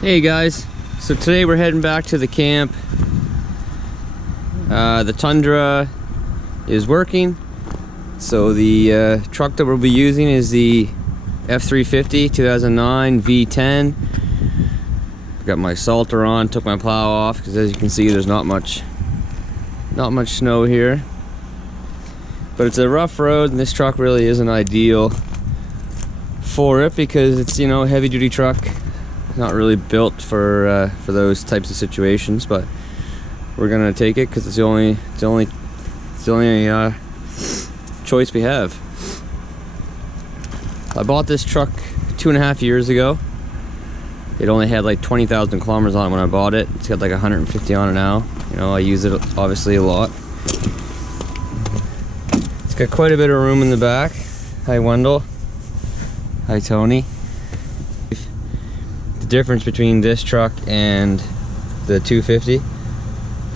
Hey guys, so today we're heading back to the camp. The Tundra is working, so the truck that we'll be using is the F-350 2009 V10. Got my salter on, took my plow off because as you can see there's not much snow here, but it's a rough road and this truck really isn't ideal for it because it's, you know, a heavy duty truck. Not really built for those types of situations, but we're gonna take it because it's the only choice we have. I bought this truck 2.5 years ago. It only had like 20,000 kilometers on it when I bought it. It's got like 150 on it now. You know, I use it obviously a lot. It's got quite a bit of room in the back. Hi Wendell. Hi Tony. Difference between this truck and the 250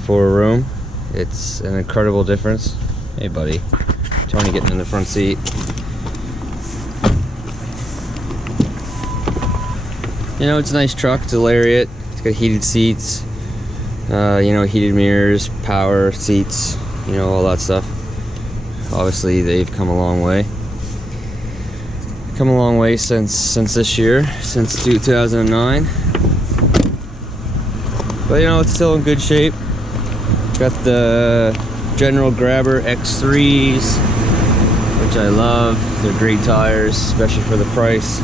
for room, it's an incredible difference. Hey buddy, Tony getting in the front seat. You know, it's a nice truck. It's a Lariat. It's got heated seats, you know, heated mirrors, power seats, you know, all that stuff. Obviously they've come a long way. Come a long way since this year, since 2009. But you know, it's still in good shape. Got the General Grabber X3s, which I love. They're great tires, especially for the price.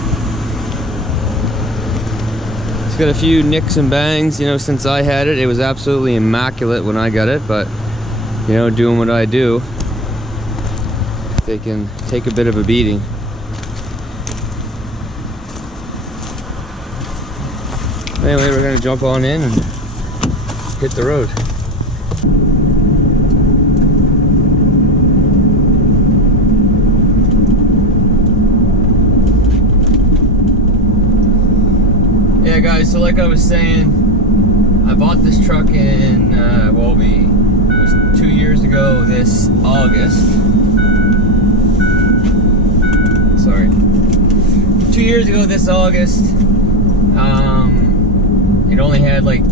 It's got a few nicks and bangs, you know, since I had it. It was absolutely immaculate when I got it, but you know, doing what I do, they can take a bit of a beating. Anyway, we're gonna jump on in and hit the road. Yeah guys, so like I was saying, I bought this truck in, it was 2 years ago this August. Sorry. 2 years ago this August. It only had like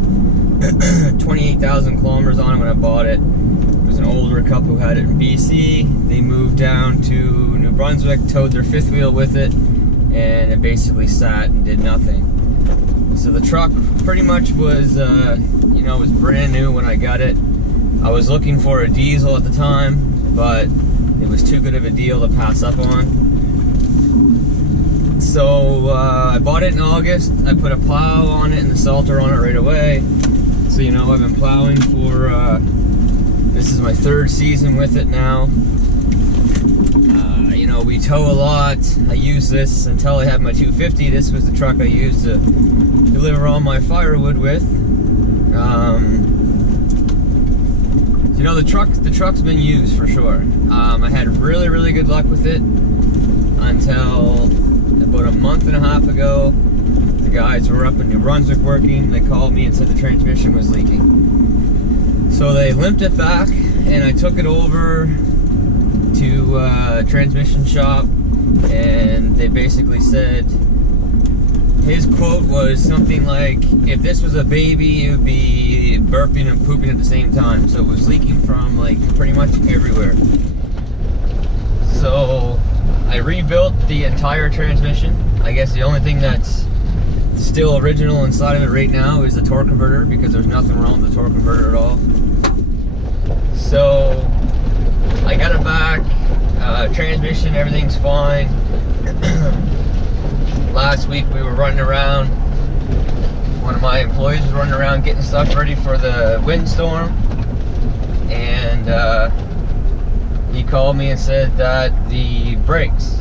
28,000 kilometers on it when I bought it. It was an older couple who had it in BC. They moved down to New Brunswick, towed their fifth wheel with it, and it basically sat and did nothing. So the truck pretty much was, you know, it was brand new when I got it. I was looking for a diesel at the time, but it was too good of a deal to pass up on. So I bought it in August. I put a plow on it and the salter on it right away. So you know, I've been plowing for, this is my 3rd season with it now. You know, we tow a lot. I use this until I had my 250. This was the truck I used to deliver all my firewood with. You know, the truck's been used for sure. I had really good luck with it until about a month and a half ago. The guys were up in New Brunswick working. They called me and said the transmission was leaking. So they limped it back and I took it over to a transmission shop, and they basically said, his quote was something like, if this was a baby, it would be burping and pooping at the same time. So it was leaking from like pretty much everywhere. So I rebuilt the entire transmission. I guess the only thing that's still original inside of it right now is the torque converter, because there's nothing wrong with the torque converter at all. So I got it back, transmission, everything's fine. Last week we were running around, one of my employees was running around getting stuff ready for the windstorm, and he called me and said that the brakes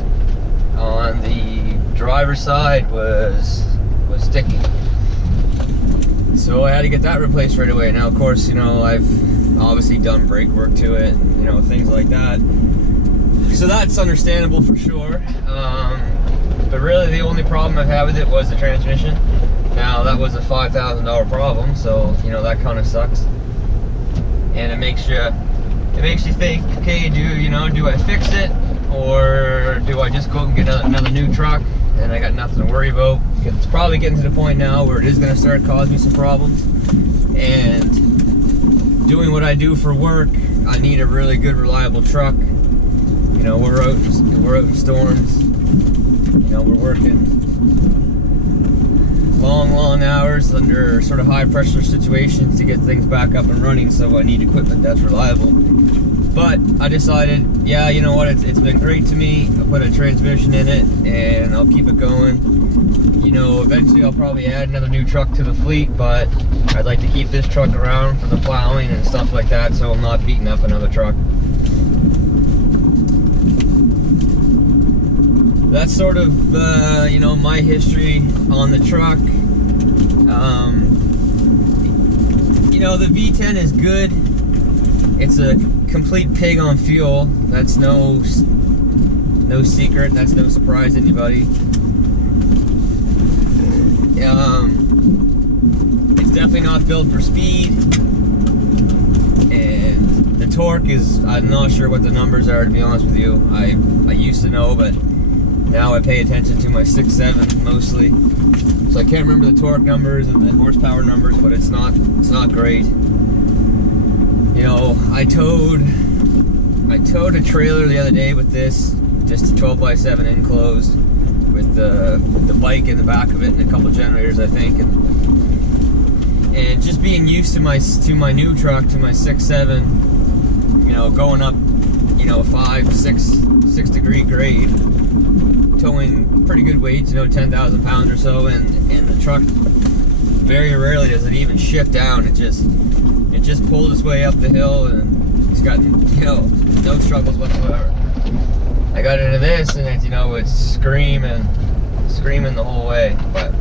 on the driver's side was sticking. So I had to get that replaced right away. Now of course, you know, I've obviously done brake work to it, and, you know, things like that. So that's understandable for sure. But really the only problem I've had with it was the transmission. Now that was a $5,000 problem, so you know, that kind of sucks. And it makes you think, okay, do I fix it, or do I just go and get another new truck? and I got nothing to worry about. It's probably getting to the point now where it is going to start causing me some problems. And doing what I do for work, I need a really good, reliable truck. You know, we're out in storms. You know, we're working long hours under sort of high pressure situations to get things back up and running, so I need equipment that's reliable. But I decided, yeah, you know what, it's been great to me. I put a transmission in it and I'll keep it going. You know, eventually I'll probably add another new truck to the fleet, but I'd like to keep this truck around for the plowing and stuff like that, so I'm not beating up another truck. That's sort of, you know, my history on the truck. You know, the V10 is good. It's a complete pig on fuel. That's no secret. That's no surprise to anybody. It's definitely not built for speed. And the torque is, I'm not sure what the numbers are, to be honest with you. I used to know, but now I pay attention to my 6.7 mostly, so I can't remember the torque numbers and the horsepower numbers, but it's not great. You know, I towed a trailer the other day with this, just a 12x7 enclosed, with the bike in the back of it and a couple generators, I think, and just being used to my new truck, to my 6.7, you know, going up, you know, 6 degree grade, towing pretty good weights, you know, 10,000 pounds or so, and the truck very rarely does it even shift down. It just pulled its way up the hill, and it's got, you know, no struggles whatsoever. I got into this, and it's, you know, it's screaming the whole way, but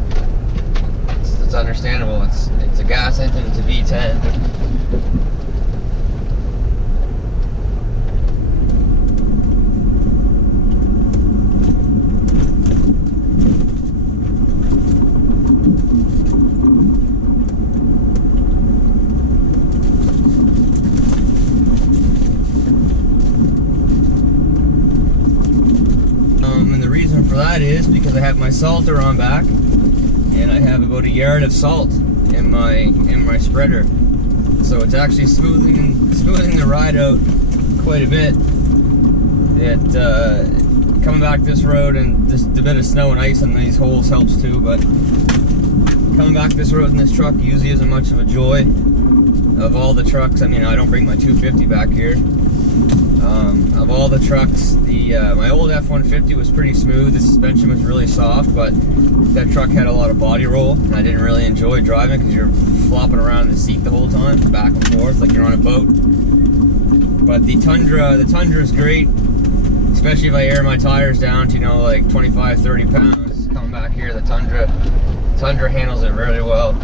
it's understandable. It's a gas engine, it's a V10. That is because I have my salter on back, and I have about a yard of salt in my spreader, so it's actually smoothing the ride out quite a bit. Coming back this road, and just a bit of snow and ice in these holes helps too, but coming back this road in this truck usually isn't much of a joy. Of all the trucks, I mean, I don't bring my 250 back here. Of all the trucks, my old F-150 was pretty smooth. The suspension was really soft, but that truck had a lot of body roll, and I didn't really enjoy driving because you're flopping around in the seat the whole time, back and forth, like you're on a boat. But the Tundra is great, especially if I air my tires down to, you know, like 25, 30 pounds. Coming back here, the Tundra handles it really well.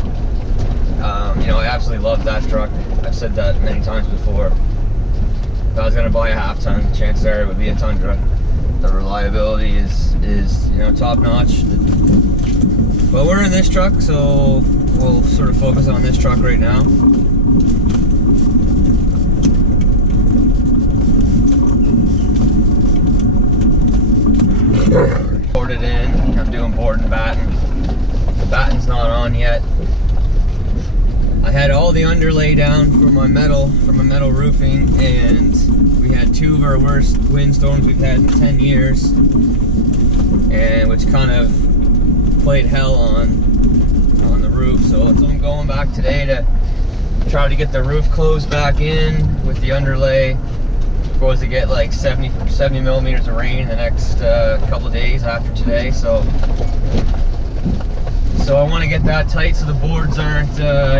You know, I absolutely love that truck. I've said that many times before. If I was going to buy a half-ton, chances are it would be a Tundra. The reliability is you know, top-notch. But we're in this truck, so we'll sort of focus on this truck right now. Boarded in. I'm doing board and batten. The batten's not on yet. I had all the underlay down for my metal roofing, and we had two of our worst windstorms we've had in 10 years, and which kind of played hell on the roof. So I'm going back today to try to get the roof closed back in with the underlay. We're supposed to get like 70 millimeters of rain in the next couple of days after today, so I want to get that tight so the boards aren't,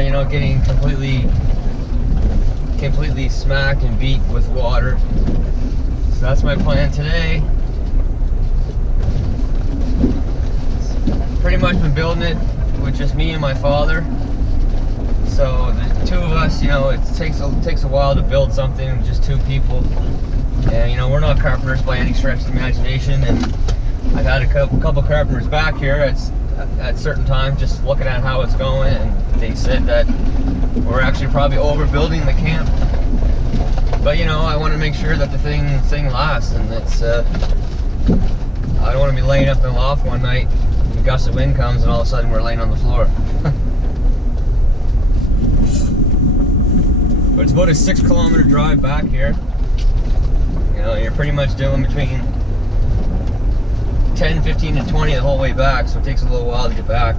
you know, getting completely smacked and beat with water. So that's my plan today. Pretty much been building it with just me and my father. So the two of us, you know, it takes a while to build something with just two people. And, you know, we're not carpenters by any stretch of the imagination. And I've had a couple carpenters back here at certain times, just looking at how it's going, and they said that we're actually probably overbuilding the camp. But, you know, I want to make sure that the thing lasts, and it's I don't want to be laying up in the loft one night, a gust of wind comes, and all of a sudden we're laying on the floor. But it's about a 6-kilometer drive back here. You know, you're pretty much doing between 10, 15, and 20 the whole way back, so it takes a little while to get back.